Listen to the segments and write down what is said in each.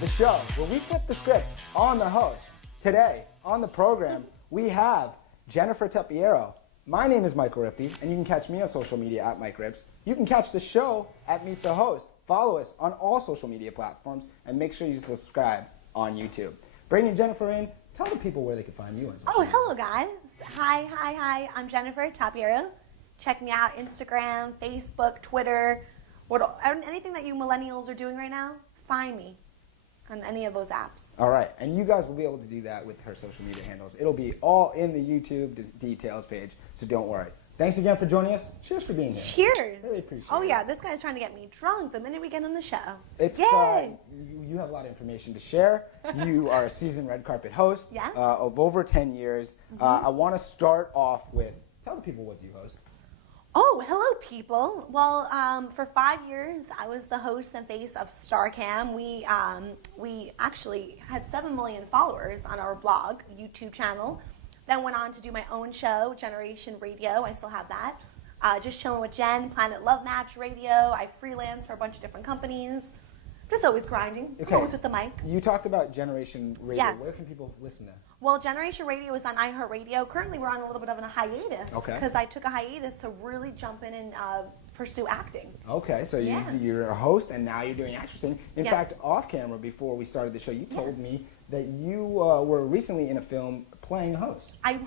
the show where we flip the script on the host. Today, on the program, we have Jennifer Tapiero. My name is Mike Rippe, and you can catch me on social media at Mike Rippe. You can catch the show at Meet the Host. Follow us on all social media platforms, and make sure you subscribe on YouTube. Bringing Jennifer in, tell the people where they can find you on social media. Hello guys. Hi. I'm Jennifer Tapiero. Check me out, Instagram, Facebook, Twitter, anything that you millennials are doing right now, find me on any of those apps. All right, and you guys will be able to do that with her social media handles. It'll be all in the YouTube details page, so don't worry. Thanks again for joining us. Cheers for being here. Cheers. Really appreciate it. Oh yeah, this guy's trying to get me drunk the minute we get on the show. It's Yay! You have a lot of information to share. You are a seasoned red carpet host Yes. Of over 10 years. I want to start off with, tell the people what you host. Oh, hello people. Well, for 5 years, I was the host and face of StarCam. We actually had 7 million followers on our blog, YouTube channel. Then went on to do my own show, Generation Radio. I still have that. Just chilling with Jen, Planet Love Match Radio. I freelance for a bunch of different companies. Just always grinding. Okay. Always with the mic. You talked about Generation Radio. Yes. Where can people listen to? Well, Generation Radio is on iHeartRadio. Currently, we're on a little bit of a hiatus because I took a hiatus to really jump in and pursue acting. Okay, so you're a host and now you're doing acting. In fact, off camera, before we started the show, you told me that you were recently in a film playing a host. I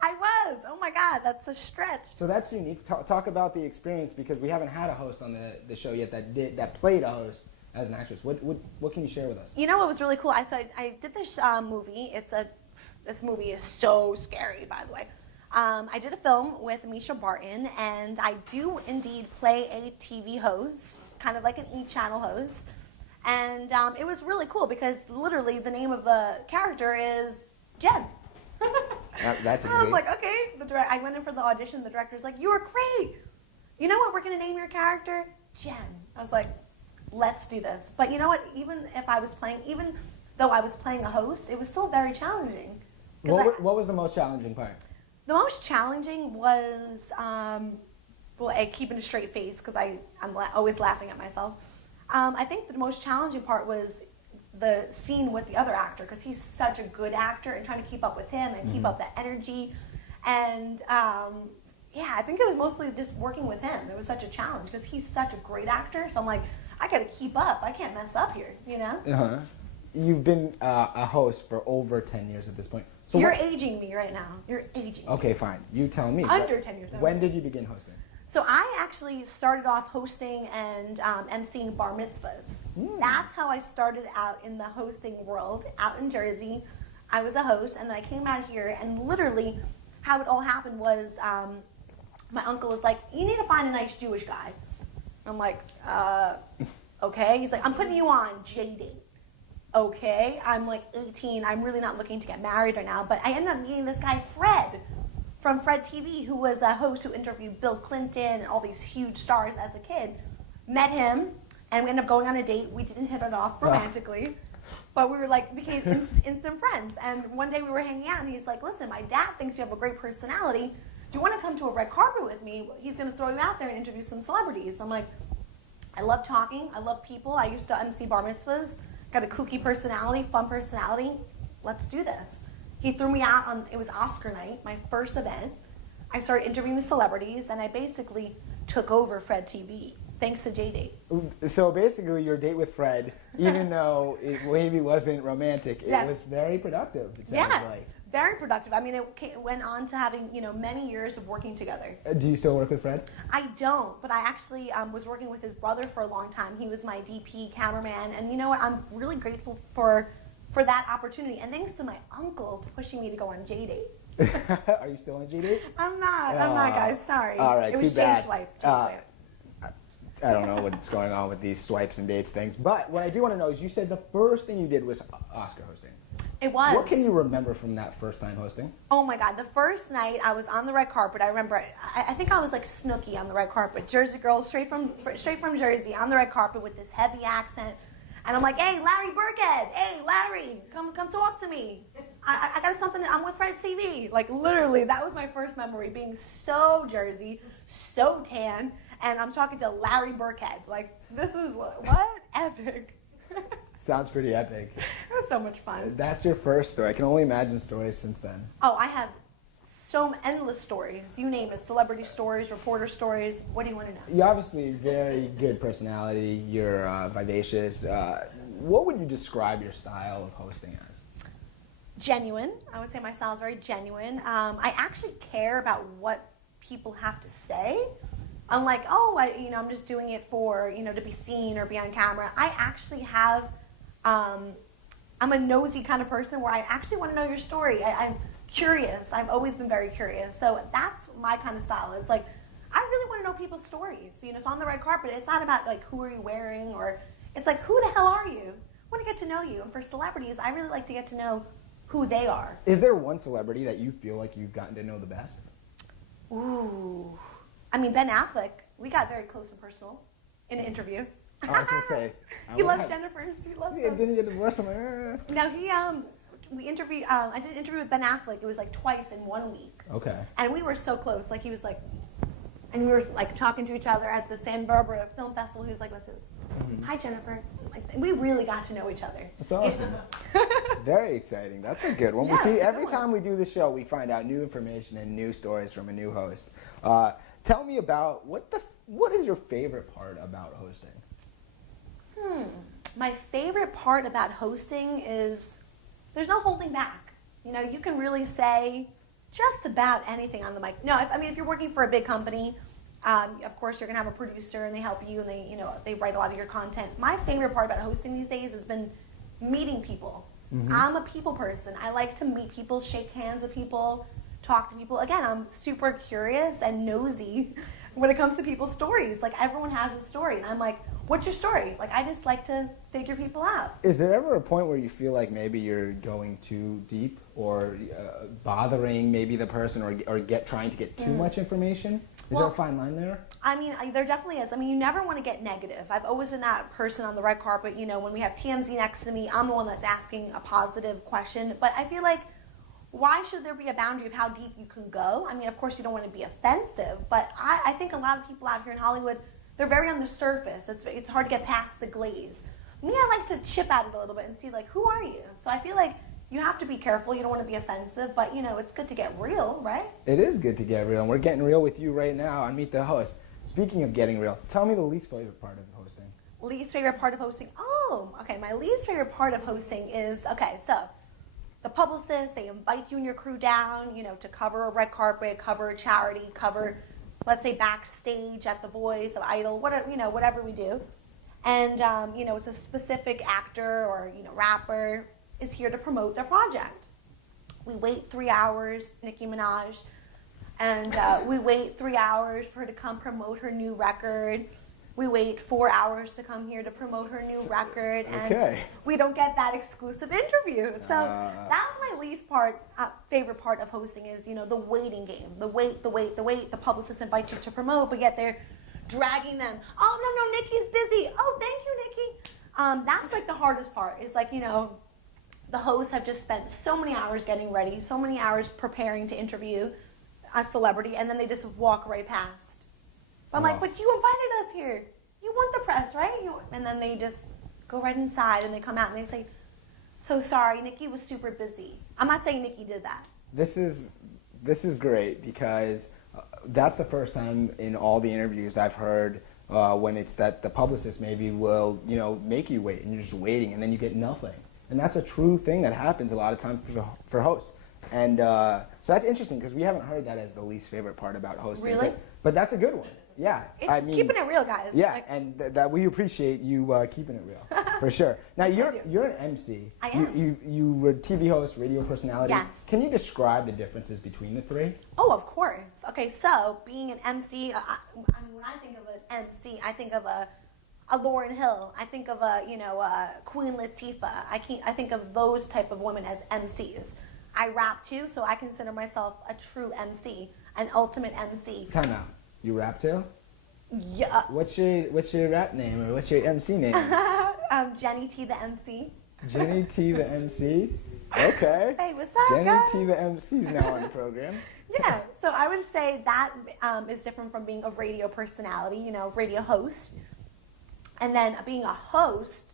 was. Oh my God, that's a stretch. So that's unique. Talk about the experience, because we haven't had a host on the show yet that played a host as an actress. What can you share with us? You know what was really cool? I did this movie. This movie is so scary, by the way. I did a film with Misha Barton, and I do indeed play a TV host, kind of like an E-channel host. And it was really cool because literally the name of the character is Jen. That's I was like, okay. I went in for the audition. The director's like, you were great. You know what? We're going to name your character Jen. I was like, let's do this. But you know what? Even though I was playing a host, it was still very challenging. What was the most challenging part? The most challenging was, keeping a straight face because I'm always laughing at myself. I think the most challenging part was the scene with the other actor, because he's such a good actor, and trying to keep up with him and keep up the energy. And I think it was mostly just working with him. It was such a challenge because he's such a great actor. So I'm like, I got to keep up. I can't mess up here, you know? Uh-huh. You've been a host for over 10 years at this point. So You're aging me right now. You're aging me. Okay, fine. You tell me. Under 10 years. When did you begin hosting? So I actually started off hosting and emceeing bar mitzvahs. That's how I started out in the hosting world, out in Jersey. I was a host, and then I came out here, and literally how it all happened was my uncle was like, you need to find a nice Jewish guy. I'm like, okay. He's like, I'm putting you on J-Date. Okay. I'm like 18. I'm really not looking to get married right now. But I ended up meeting this guy, Fred, from Fred TV, who was a host who interviewed Bill Clinton and all these huge stars as a kid. Met him, and we ended up going on a date. We didn't hit it off romantically, but we were became instant friends. And one day we were hanging out, and he's like, listen, my dad thinks you have a great personality. Do you want to come to a red carpet with me? He's going to throw you out there and interview some celebrities. I'm like, I love talking. I love people. I used to MC bar mitzvahs. Got a kooky personality, fun personality. Let's do this. He threw me out on, it was Oscar night, my first event. I started interviewing celebrities, and I basically took over Fred TV, thanks to J-Date. So basically your date with Fred, even though it maybe wasn't romantic, it was very productive, it sounds like. Very productive. I mean, it went on to having, many years of working together. Do you still work with Fred? I don't, but I actually was working with his brother for a long time. He was my DP, cameraman, and you know what? I'm really grateful for that opportunity, and thanks to my uncle pushing me to go on J-Date. Are you still on J-Date? I'm not, guys. Sorry. All right, it was too bad. J-Swipe. I don't know what's going on with these swipes and dates things, but what I do want to know is you said the first thing you did was Oscar hosting. It was. What can you remember from that first time hosting? Oh my God, the first night I was on the red carpet, I remember, I think I was like Snooki on the red carpet, Jersey girl, straight from Jersey, on the red carpet with this heavy accent. And I'm like, hey, Larry Burkhead, hey, Larry, come talk to me. I got something, I'm with Fred TV. Like literally, that was my first memory, being so Jersey, so tan, and I'm talking to Larry Burkhead. Like, this was, what? Epic. Sounds pretty epic. It was so much fun. That's your first story. I can only imagine stories since then. Oh, I have so endless stories. You name it. Celebrity stories, reporter stories. What do you want to know? You're obviously a very good personality. You're vivacious. What would you describe your style of hosting as? Genuine. I would say my style is very genuine. I actually care about what people have to say. Unlike, I'm just doing it for, to be seen or be on camera. I actually have, I'm a nosy kind of person where I actually want to know your story. I'm curious. I've always been very curious. So that's my kind of style. It's like, I really want to know people's stories. So on the red carpet, it's not about like, who are you wearing, or it's like, who the hell are you? I want to get to know you. And for celebrities, I really like to get to know who they are. Is there one celebrity that you feel like you've gotten to know the best? Ooh. I mean, Ben Affleck, we got very close and personal in an interview. I was going to say. He loves Jennifer. He loves her. Didn't he get divorced? I'm like, No, we interviewed, I did an interview with Ben Affleck. It was like twice in 1 week. Okay. And we were so close. Like, he was like, and we were like talking to each other at the Santa Barbara Film Festival. He was like, listen, hi, Jennifer. Like, we really got to know each other. That's awesome. Very exciting. That's a good one. Yeah, We see it's a every good one. time we do the show, we find out new information and new stories from a new host. Tell me about what is your favorite part about hosting? My favorite part about hosting is there's no holding back. You can really say just about anything on the mic. No, if you're working for a big company, of course you're gonna have a producer and they help you and they write a lot of your content. My favorite part about hosting these days has been meeting people. I'm a people person. I like to meet people, shake hands with people, talk to people. Again, I'm super curious and nosy when it comes to people's stories. Like, everyone has a story, and I'm like, what's your story? Like, I just like to figure people out. Is there ever a point where you feel like maybe you're going too deep or bothering maybe the person or trying to get too much information? Is there a fine line there? I mean, there definitely is. I mean, you never want to get negative. I've always been that person on the red carpet. When we have TMZ next to me, I'm the one that's asking a positive question. But I feel like, why should there be a boundary of how deep you can go? I mean, of course, you don't want to be offensive, but I think a lot of people out here in Hollywood, they're very on the surface. It's hard to get past the glaze. Me, I like to chip at it a little bit and see, like, who are you? So I feel like you have to be careful. You don't want to be offensive, but, it's good to get real, right? It is good to get real, and we're getting real with you right now on Meet the Host. Speaking of getting real, tell me the least favorite part of hosting. Least favorite part of hosting? Oh, okay. My least favorite part of hosting is, so the publicist, they invite you and your crew down, to cover a red carpet, cover a charity, cover, let's say, backstage at The Voice, of Idol, whatever we do. And, it's a specific actor or, rapper is here to promote their project. We wait 3 hours, Nicki Minaj, and we wait 3 hours for her to come promote her new record. We wait 4 hours to come here to promote her new record, and we don't get that exclusive interview. So that's my least favorite part of hosting is, the waiting game. The wait. The publicist invites you to promote, but yet they're dragging them. Oh, no, Nikki's busy. Oh, thank you, Nikki. That's like the hardest part. It's like, the hosts have just spent so many hours getting ready, so many hours preparing to interview a celebrity, and then they just walk right past. But I'm like, but you invited us here. You want the press, right? And then they just go right inside, and they come out, and they say, so sorry, Nikki was super busy. I'm not saying Nikki did that. This is great because that's the first time in all the interviews I've heard when it's that the publicist maybe will, make you wait, and you're just waiting, and then you get nothing. And that's a true thing that happens a lot of times for hosts. And so that's interesting because we haven't heard that as the least favorite part about hosting. Really? But that's a good one. Yeah. It's keeping it real, guys. Yeah, and that we appreciate you keeping it real, for sure. Now, you're an MC. I am. You were a TV host, radio personality. Yes. Can you describe the differences between the three? Oh, of course. Okay, so being an MC, when I think of an MC, I think of a Lauryn Hill. I think of a Queen Latifah. I think of those type of women as MCs. I rap too, so I consider myself a true MC, an ultimate MC. Time out. You rap too? Yeah. What's your rap name or what's your MC name? Jenny T the MC. Jenny T the MC. Okay. Hey, what's up, Jenny guys? T the MC is now on the program. Yeah, so I would say that is different from being a radio personality, radio host. And then being a host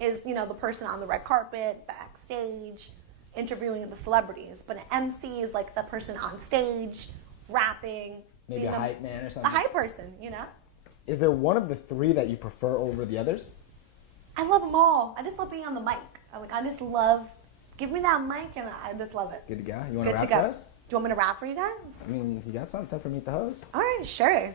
is, you know, the person on the red carpet, backstage, interviewing the celebrities. But an MC is like the person on stage, rapping. Maybe a hype man or A something. hype person, you know? Is there one of the three that you prefer over the others? I love them all. I just love being on the mic. I just love, give me that mic and I just love it. Good to go. You want to Good rap to go. for us? Do you want me to rap for you guys? I mean, you got something for Meet the Host? All right, sure.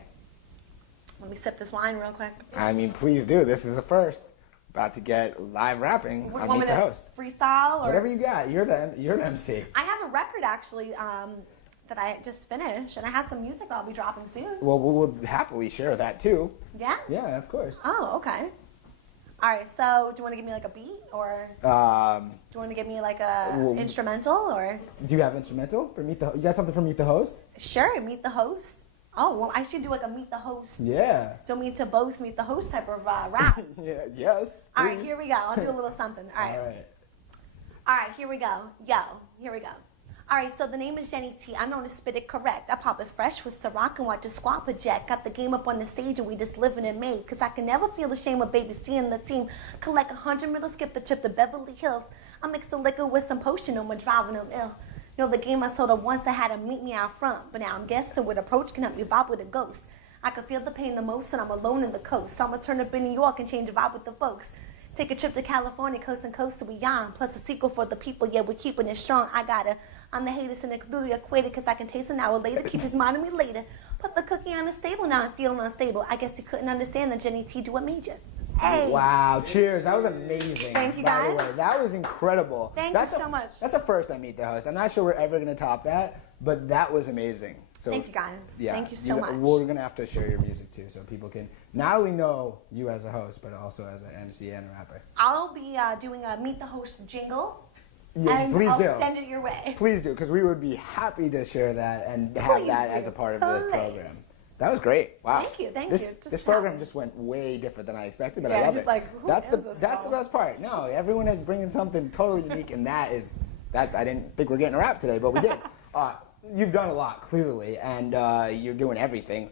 Let me sip this wine real quick. I mean, please do. This is a first. About to get live rapping What, on want Meet me the to Host. freestyle or Whatever you got. You're the MC. I have a record actually that I just finished, and I have some music I'll be dropping soon. Well, we'll happily share that too. Yeah? Yeah, of course. Oh, okay. All right, so do you want to give me like a beat, or do you want to give me like a instrumental, or? Do you have instrumental for Meet the? You got something for Meet the Host? Sure, Meet the Host. Oh, well, I should do like a Meet the Host. Yeah. Don't mean to boast, Meet the Host type of rap. Yeah. Yes. All right, please. here we go. I'll do a little something. All right. All right. All right, here we go. Yo, here we go. All right, so the name is Jenny T. I'm known to spit it correct. I pop it fresh with Ciroc and watch the squad project. Got the game up on the stage and we just living it made. Cause I can never feel ashamed of baby seeing the team collect 100 middle, skip the trip to Beverly Hills. I mix the liquor with some potion and we're driving them ill. You know, the game I sold her once I had to meet me out front. But now I'm guessing with approach can help me vibe with a ghost. I can feel the pain the most and I'm alone in the coast. So I'm gonna turn up in New York and change the vibe with the folks. Take a trip to California, coast and coast to beyond. Plus a sequel for the people, yeah, we're keeping it strong. I'm the haters in the through the equator, cause I can taste an hour later, keep his mind on me later. Put the cookie on the table, now I'm feeling unstable. I guess you couldn't understand that Jenny T do what made you. Hey. Wow, cheers. That was amazing. Thank you, by the guys. way. That was incredible. Thank That's you so much. That's the first I Meet the Host. I'm not sure we're ever going to top that, but that was amazing. So Thank you, guys. Yeah, Thank you so much. We're going to have to share your music too so people can not only know you as a host, but also as an MC and a rapper. I'll be doing a Meet the Host jingle. Yeah, and please I'll do. send it your way. Please do, because we would be happy to share that and have Please that do. as a part of the Please. program. That was great. Wow. Thank you, thank this, you. Just This program happy. just went way different than I expected, but Yeah, I love just it. like, who that's is the this that's the girl? best part. No, everyone is bringing something totally unique, and that I didn't think we're getting a rap today, but we did. You've done a lot clearly, and you're doing everything.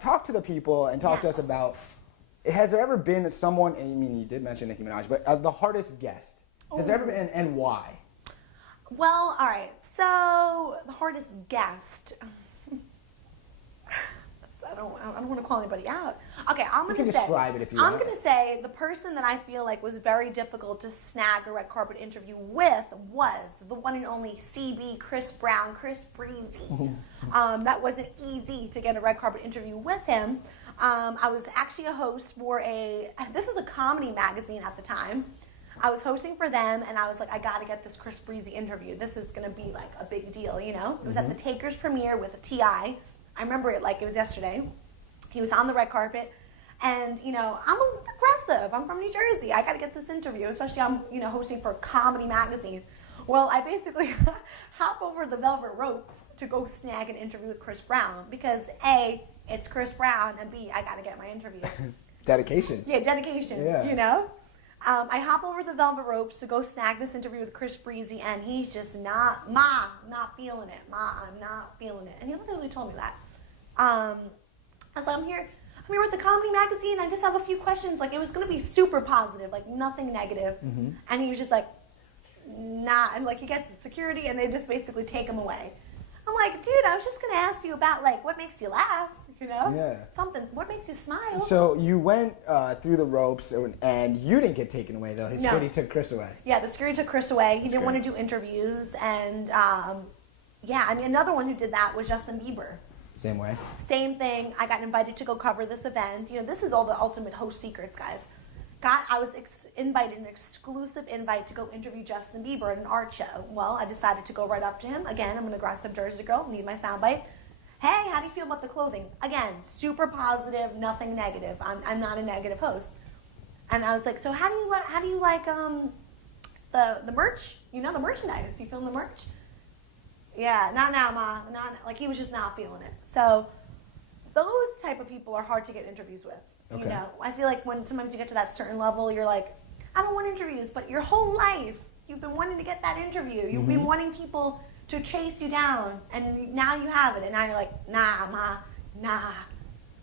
Talk to the people and talk to us Yes. about. Has there ever been someone? I mean, you did mention Nicki Minaj, but the hardest guest. Has there ever been, and why? Well, all right. So the hardest guest. I don't want to call anybody out. Okay, I'm You gonna can say. describe it if you I'm want. gonna say the person that I feel like was very difficult to snag a red carpet interview with was the one and only CB Chris Brown, Chris Breezy. That wasn't easy to get a red carpet interview with him. I was actually a host for this was a comedy magazine at the time. I was hosting for them, and I was like, I gotta get this Chris Breezy interview. This is gonna be like a big deal, you know? It was at the Takers premiere with a T.I. I remember it like it was yesterday. He was on the red carpet, and you know, I'm aggressive. I'm from New Jersey. I gotta get this interview, especially I'm hosting for a comedy magazine. Well, I basically hop over the velvet ropes to go snag an interview with Chris Brown because A, it's Chris Brown, and B, I gotta get my interview. Dedication. Yeah, dedication. Yeah. You know. I hop over the velvet ropes to go snag this interview with Chris Breezy, and he's just not feeling it. I'm not feeling it. And he literally told me that. I was like, I'm here with the comedy magazine. I just have a few questions. Like, it was going to be super positive, like nothing negative. Mm-hmm. And he was just like, nah. And like, he gets the security, and they just basically take him away. I'm like, dude, I was just going to ask you about like what makes you laugh, Yeah. something. What makes you smile? So you went through the ropes, and you didn't get taken away though. His No. security took Chris away. Yeah, the security took Chris away. He That's didn't great. want to do interviews, and another one who did that was Justin Bieber. Same way. Same thing. I got invited to go cover this event. This is all the ultimate host secrets, guys. I was invited, an exclusive invite to go interview Justin Bieber at an art show. Well, I decided to go right up to him. Again, I'm an aggressive Jersey girl. Need my soundbite. Hey, how do you feel about the clothing? Again, super positive, nothing negative. I'm not a negative host. And I was like, so how do you like the merch? The merchandise. You feeling the merch? Yeah, not now, Ma. Like, he was just not feeling it. So those type of people are hard to get interviews with. Okay. I feel like when sometimes you get to that certain level, you're like, I don't want interviews, but your whole life you've been wanting to get that interview. You've been wanting people to chase you down, and now you have it, and now you're like, nah, Ma, nah.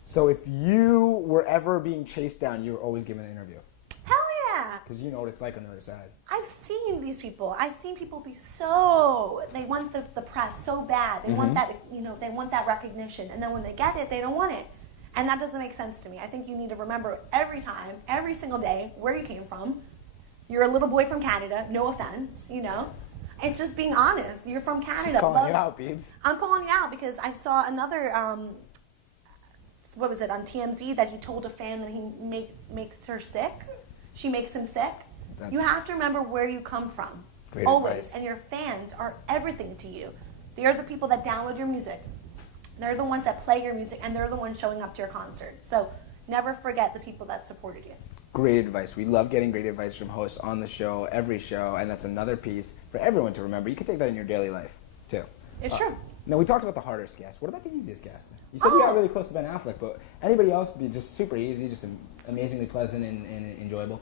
So if you were ever being chased down, you were always given an interview. Hell yeah! Because you know what it's like on the other side. I've seen these people. I've seen people be they want the press so bad. They want that, they want that recognition. And then when they get it, they don't want it. And that doesn't make sense to me. I think you need to remember every time, every single day, where you came from. You're a little boy from Canada, no offense, It's just being honest. You're from Canada. She's calling you out, Beebs. I'm calling you out because I saw another, what was it, on TMZ, that he told a fan that he makes her sick. She makes him sick. You have to remember where you come from. Great always. Advice. And your fans are everything to you. They are the people that download your music. They're the ones that play your music, and they're the ones showing up to your concerts. So never forget the people that supported you. Great advice. We love getting great advice from hosts on the show, every show, and that's another piece for everyone to remember. You can take that in your daily life, too. It's true. Now, we talked about the hardest guest. What about the easiest guest? You said you got really close to Ben Affleck, but anybody else be just super easy, just amazingly pleasant and enjoyable?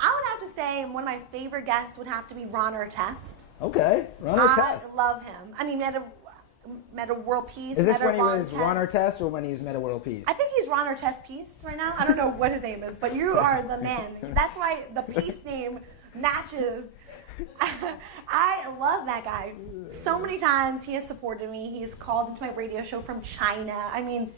I would have to say one of my favorite guests would have to be Ron Artest. Okay, Ron Artest. I love him. And he met a world peace. Is this when he was Ron Artest or when he's met a world peace? I think he's Ron Artest Peace right now. I don't know what his name is, but you are the man. That's why the Peace name matches. I love that guy. So many times he has supported me. He has called into my radio show from China. I mean,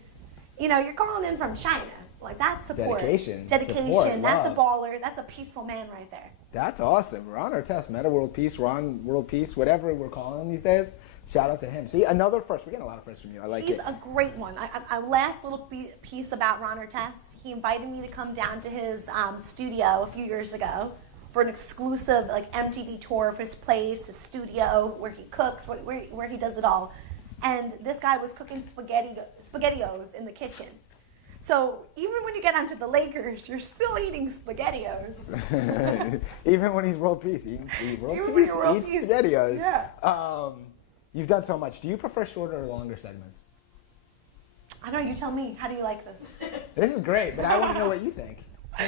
you're calling in from China. Like, that's support. Dedication. Support, that's love. a baller. That's a peaceful man right there. That's awesome. Ron Artest, Meta World Peace, Ron World Peace, whatever we're calling him these days. Shout out to him. See, another first. We're getting a lot of firsts from you. I like it. He's a great one. I last little piece about Ron Artest. He invited me to come down to his studio a few years ago for an exclusive MTV tour of his place, his studio, where he cooks, where he does it all. And this guy was cooking SpaghettiOs in the kitchen. So even when you get onto the Lakers, you're still eating SpaghettiOs. Even when he's world peace, he eats SpaghettiOs. Yeah. You've done so much. Do you prefer shorter or longer segments? I know, you tell me. How do you like this? This is great, but I want to know what you think.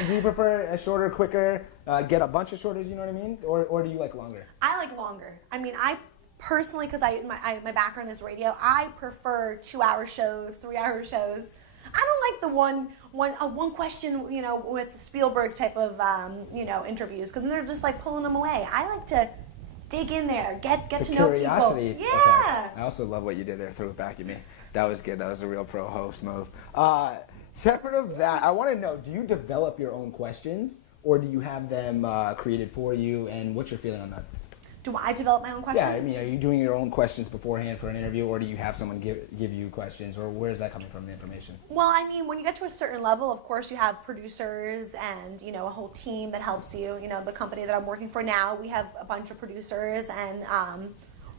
Do you prefer a shorter, quicker, get a bunch of shorters, you know what I mean? Or do you like longer? I like longer. I mean, I personally, because my background is radio, I prefer 2-hour shows, 3-hour shows. I don't like the one question, with Spielberg type of, interviews, because they're just pulling them away. I like to dig in there, get to know curiosity. people. Yeah. Okay. I also love what you did there. Threw it back at me. That was good. That was a real pro host move. Separate of that, I want to know, do you develop your own questions, or do you have them created for you, and what's your feeling on that? Do I develop my own questions? Yeah, I mean, are you doing your own questions beforehand for an interview, or do you have someone give you questions, or where's that coming from, the information? Well, I mean, when you get to a certain level, of course, you have producers and, a whole team that helps you. The company that I'm working for now, we have a bunch of producers and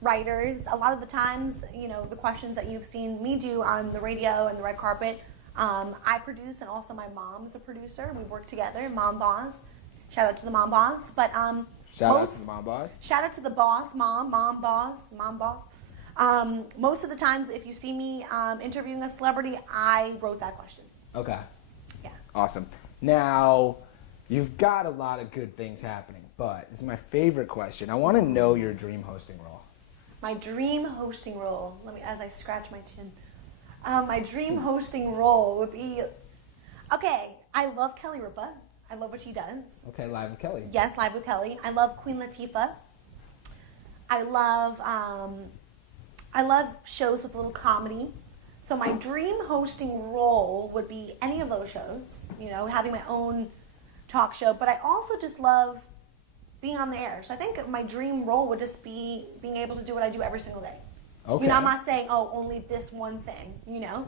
writers. A lot of the times, the questions that you've seen me do on the radio and the red carpet, I produce, and also my mom's a producer. We work together, Mom Boss. Shout out to the Mom Boss. But Shout out to the Mom Boss. Shout out to the boss, Mom Boss. Most of the times, if you see me interviewing a celebrity, I wrote that question. Okay. Yeah. Awesome. Now, you've got a lot of good things happening, but this is my favorite question. I want to know your dream hosting role. My dream hosting role, as I scratch my chin. My dream hosting role would be, I love Kelly Rippe. I love what she does. Okay, Live with Kelly. Yes, Live with Kelly. I love Queen Latifah. I love shows with a little comedy. So my dream hosting role would be any of those shows, having my own talk show. But I also just love being on the air. So I think my dream role would just be being able to do what I do every single day. Okay. I'm not saying, only this one thing,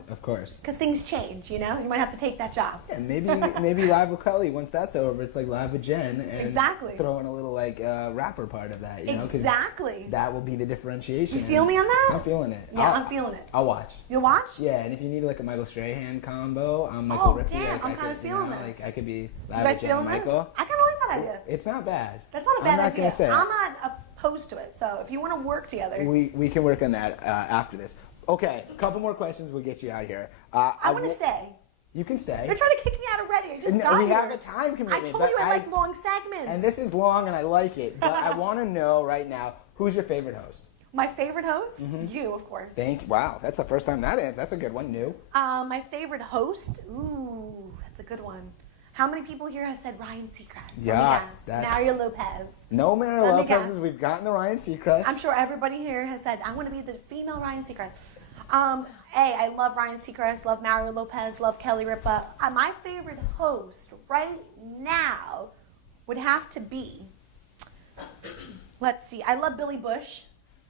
Of course. Because things change, You might have to take that job. Yeah, maybe Live with Kelly, once that's over, it's like Live with Jen. And Exactly. throw in a little, rapper part of that, Exactly. That will be the differentiation. You feel me on that? I'm feeling it. Yeah, I'm feeling it. I'll watch. You'll watch? Yeah, and if you need, a Michael Strahan combo, I'm Michael Rippe. Damn, I'm kind of feeling this. I could be You Live guys with Jen feeling and this? Michael. I kind of like that idea. It's not bad. That's not a bad I'm not idea. Gonna say I'm not opposed to it. So if you want to work together. We can work on that after this. Okay, a couple more questions. We'll get you out here. I want to stay. You can stay. You're trying to kick me out already. I just got we here. have a time commitment. I told you I like long segments. And this is long, and I like it. But I want to know right now, who's your favorite host? My favorite host? You, of course. Wow, that's the first time that is. That's a good one. New. My favorite host? Ooh, that's a good one. How many people here have said Ryan Seacrest? Yes. Mario Lopez. No Mario Let me Lopez's. guess. We've gotten the Ryan Seacrest. I'm sure everybody here has said, I want to be the female Ryan Seacrest. I love Ryan Seacrest, love Mario Lopez, love Kelly Rippe. My favorite host right now would have to be, let's see, I love Billy Bush.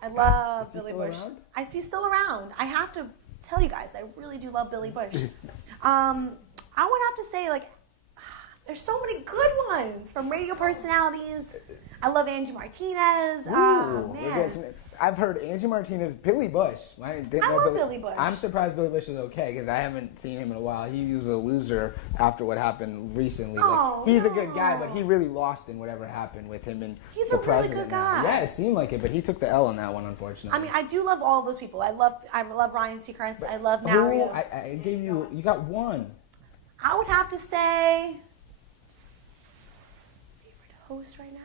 I love Billy Bush. Around? He's still around. I have to tell you guys, I really do love Billy Bush. I would have to say, like, there's so many good ones from radio personalities. I love Angie Martinez. Man. I've heard Angie Martinez, Billy Bush. I love Billy Bush. I'm surprised Billy Bush is okay because I haven't seen him in a while. He was a loser after what happened recently. He's a good guy, but he really lost in whatever happened with him and He's the a really president. good guy. Yeah, it seemed like it, but he took the L on that one, unfortunately. I mean, I do love all those people. I love Ryan Seacrest. I love Mario. I gave you got one. I would have to say, favorite host right now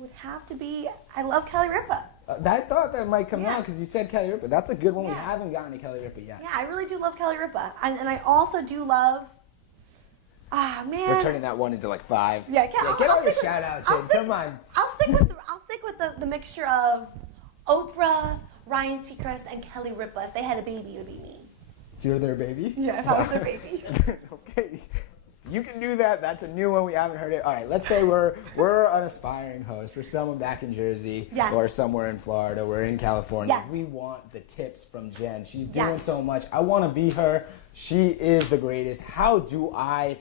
would have to be, I love Kelly Rippe. I thought that might come out because you said Kelly Rippe. That's a good one. Yeah. We haven't gotten to Kelly Rippe yet. Yeah, I really do love Kelly Rippe. And I also do love, man. We're turning that one into like 5. Yeah, get all your shout outs in. Come on. I'll stick with the mixture of Oprah, Ryan Seacrest, and Kelly Rippe. If they had a baby, it would be me. You're their baby? Yeah, if I was their baby. Okay. You can do that. That's a new one. We haven't heard it. All right, let's say we're an aspiring host. We're someone back in Jersey or somewhere in Florida. We're in California. Yes. We want the tips from Jen. She's doing so much. I want to be her. She is the greatest. How do I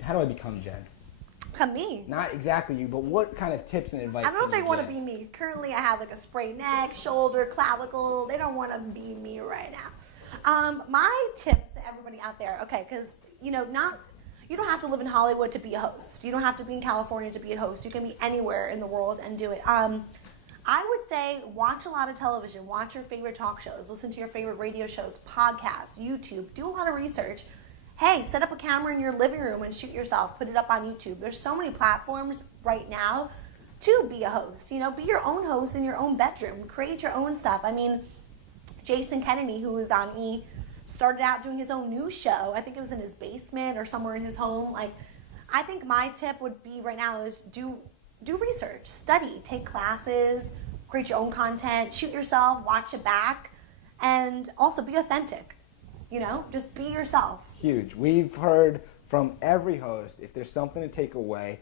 become Jen? Come me. Not exactly you, but what kind of tips and advice? I don't know if they want to give? be me. Currently, I have like a sprained neck, shoulder, clavicle. They don't want to be me right now. My tips to everybody out there, okay, because you don't have to live in Hollywood to be a host. You don't have to be in California to be a host. You can be anywhere in the world and do it. I would say watch a lot of television. Watch your favorite talk shows. Listen to your favorite radio shows, podcasts, YouTube. Do a lot of research. Hey, set up a camera in your living room and shoot yourself. Put it up on YouTube. There's so many platforms right now to be a host. Be your own host in your own bedroom. Create your own stuff. I mean, Jason Kennedy, who was on E!, started out doing his own news show. I think it was in his basement or somewhere in his home. Like, I think my tip would be right now is do research, study, take classes, create your own content, shoot yourself, watch it back, and also be authentic. Just be yourself. Huge. We've heard from every host, if there's something to take away,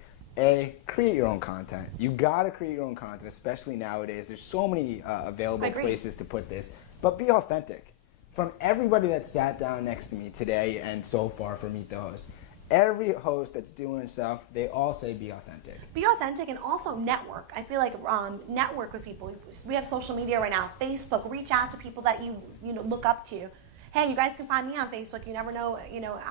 create your own content. You gotta create your own content, especially nowadays. There's so many available places to put this, but be authentic. From everybody that sat down next to me today and so far for Meet the Host, every host that's doing stuff, they all say be authentic. Be authentic and also network. I feel like network with people. We have social media right now, Facebook. Reach out to people that you look up to. Hey, you guys can find me on Facebook. You never know,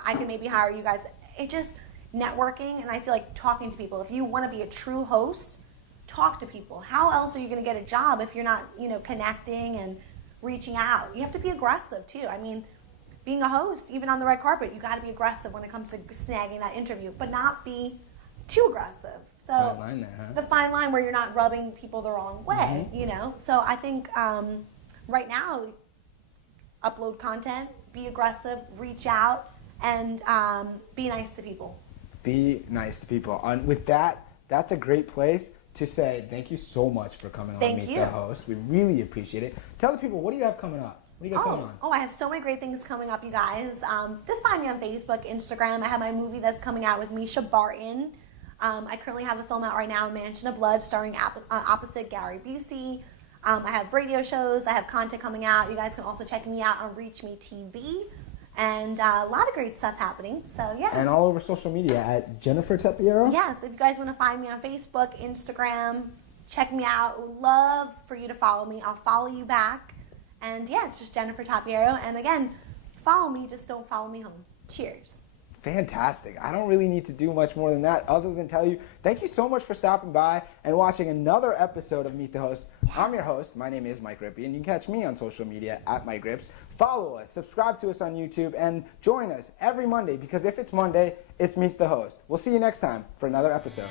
I can maybe hire you guys. It just networking, and I feel like talking to people. If you want to be a true host, talk to people. How else are you going to get a job if you're not, connecting and reaching out? You have to be aggressive too. I mean, being a host, even on the red carpet, you got to be aggressive when it comes to snagging that interview, but not be too aggressive. So fine line there, huh? The fine line where you're not rubbing people the wrong way, So I think right now, upload content, be aggressive, reach out, and be nice to people. Be nice to people. With that, that's a great place to say thank you so much for coming on Meet the Host. We really appreciate it. Tell the people, what do you have coming up? What do you got going on? I have so many great things coming up, you guys. Just find me on Facebook, Instagram. I have my movie that's coming out with Misha Barton. I currently have a film out right now, Mansion of Blood, starring opposite Gary Busey. I have radio shows. I have content coming out. You guys can also check me out on Reach Me TV. And a lot of great stuff happening. So, yeah. And all over social media at Jennifer Tapiero? Yes. If you guys want to find me on Facebook, Instagram, check me out. Would love for you to follow me. I'll follow you back. And, yeah, it's just Jennifer Tapiero. And, again, follow me. Just don't follow me home. Cheers. Fantastic. I don't really need to do much more than that other than tell you thank you so much for stopping by and watching another episode of Meet the Host. I'm your host. My name is Mike Rippe, and you can catch me on social media at Mike Rippe. Follow us, subscribe to us on YouTube, and join us every Monday because if it's Monday, it's Meet the Host. We'll see you next time for another episode.